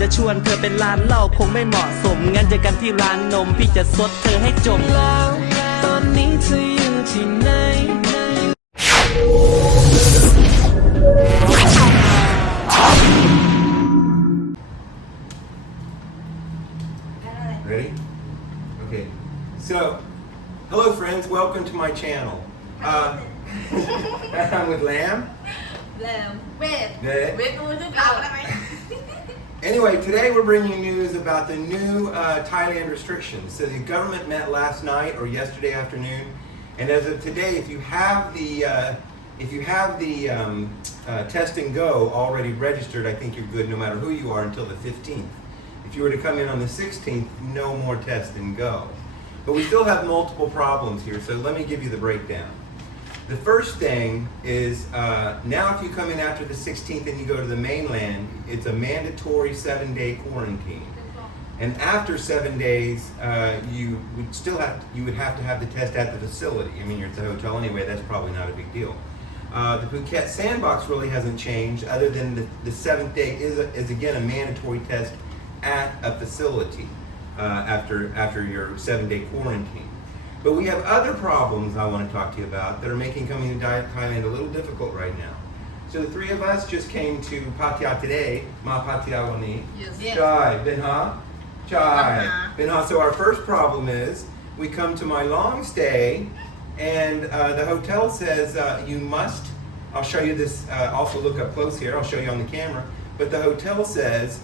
จะชวนเธอเป็นร้านเหล้าคงไม่เหมาะสมงั้นเจอกันที่ร้านนมพี่จะซดเธอให้จมแล้วตอนนี้เธออยู่ที่ไหนReady? Okay. So, hello friends, welcome to my channel. I'm with Lamb. Anyway, today we're bringing you news about the new Thailand restrictions. So the government met last night or yesterday afternoon, and as of today, if you have the test and go already registered, I think you're good no matter who you are until the 15th. If you were to come in on the 16th, no more test and go. But we still have multiple problems here, so let me give you the breakdown. The first thing is, now if you come in after the 16th and you go to the mainland, it's a mandatory 7-day quarantine. And after 7 days, you would have to have the test at the facility. I mean, you're at the hotel anyway, that's probably not a big deal. The Phuket sandbox really hasn't changed, other than the 7th day is again a mandatory test at a facility after your 7-day quarantine. But we have other problems I want to talk to you about that are making coming to Thailand a little difficult right now. So the three of us just came to Pattaya today. Ma Pattaya Wani. Yes. Chai. Binha. Chai. Binha. So our first problem is we come to my long stay and the hotel says you must, I'll show you this, also look up close here, I'll show you on the camera, but the hotel says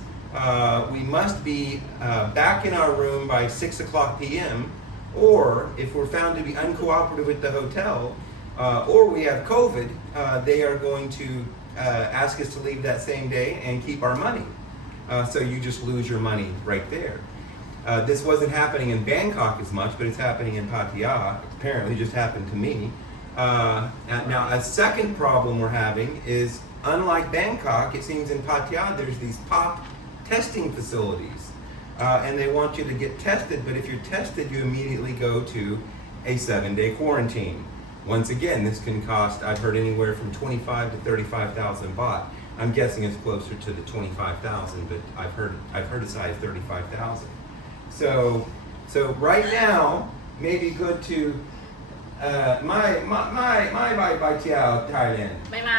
we must be back in our room by 6 o'clock p.m. or if we're found to be uncooperative with the hotel or we have COVID, they are going to ask us to leave that same day and keep our money. So you just lose your money right there. This wasn't happening in Bangkok as much, but it's happening in Pattaya. Apparently it just happened to me. Now a second problem we're having is, unlike Bangkok, it seems in Pattaya there's these POP testing facilities. And they want you to get tested, but if you're tested, you immediately go to a 7-day quarantine. Once again, this can cost, I've heard anywhere from 25 to 35,000 baht. I'm guessing it's closer to the 25,000, but I've heard as high as 35,000. So right now, maybe good to my Tiao Thailand. ไม่มา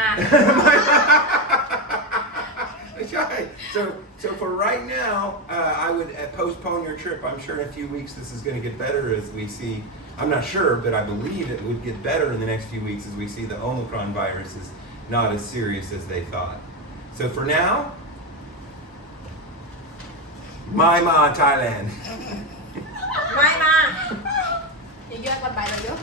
So for right now, I would postpone your trip. I'm sure in a few weeks this is going to get better as we see. I'm not sure, but I believe it would get better in the next few weeks as we see the Omicron virus is not as serious as they thought. So for now, my Ma Thailand. ไม่มาเยอะๆก่อนไปเลยเยอะ